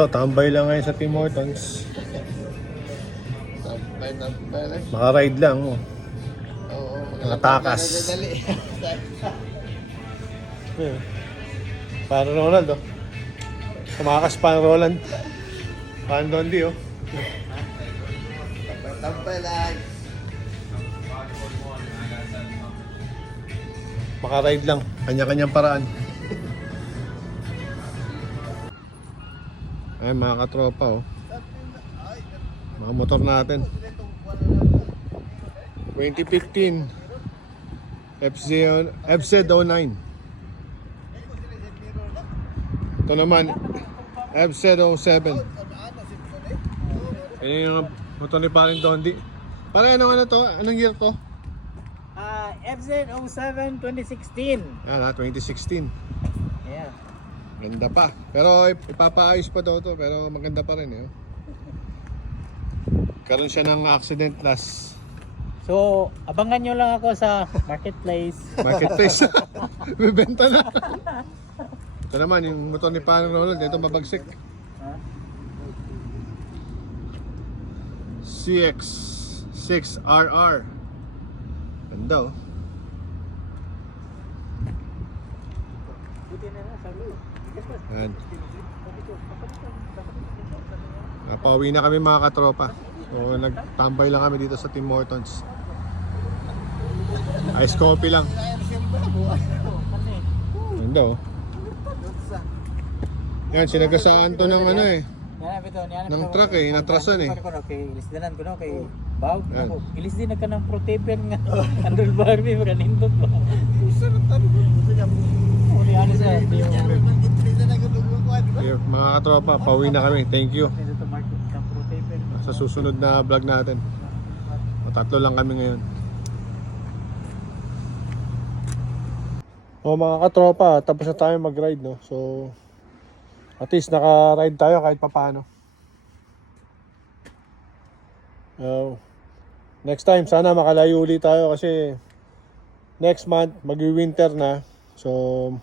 Ito, tambay lang ngayon sa Tim Hortons. Tampay. Maka-ride lang. Oh. Oo. Mga takas. Dali. Yeah. Para Ronald, oh. Tumakas pa ang Roland. Paano Dondi, oh. Tampay lang. Maka-ride lang. Kanya-kanyang paraan. Ay, mga katropa, oh. Mga motor natin. 2015 FZ09. Ito naman FZ07. Ayan yung motor ni Paring Dondi. Para ano to? Anong year to? FZ07 2016. Yan ha, 2016. Yeah. Ganda pa. Pero ipapaayos pa daw to. Pero maganda pa rin eh. Oh. Karoon siya ng accident last So, abangan nyo lang ako sa marketplace. marketplace. Bibenta na. Ito naman yung motor ni Paring Ronald. Ito mabagsik. Ha? CX6RR. Ganda oh. Buti na sa loob. Yan. Napauwi na kami mga katropa. So nagtambay lang kami dito sa Tim Hortons. Ice coffee lang. Ganda oh. Yan, sinagasaan to ng ano eh. Ng truck eh, inatrasan eh. Okay, ilisdanan ko no kay Bawg. Yan. Ako, ilis din ka ng protepen nga. Andol Barbie maganindot ba. Uli ano sa Mga katropa, pauwi na kami. Thank you. dito market ng protepen. Sa susunod na vlog natin. Tatlo lang kami ngayon. O mga katropa, tapos na tayo mag-ride no. So at least naka-ride tayo kahit papaano. Next time sana makalayo ulit tayo kasi next month mag-winter na. So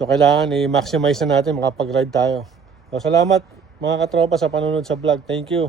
kailangan i-maximize na natin makapag-ride tayo. So salamat mga katropa sa panonood sa vlog. Thank you.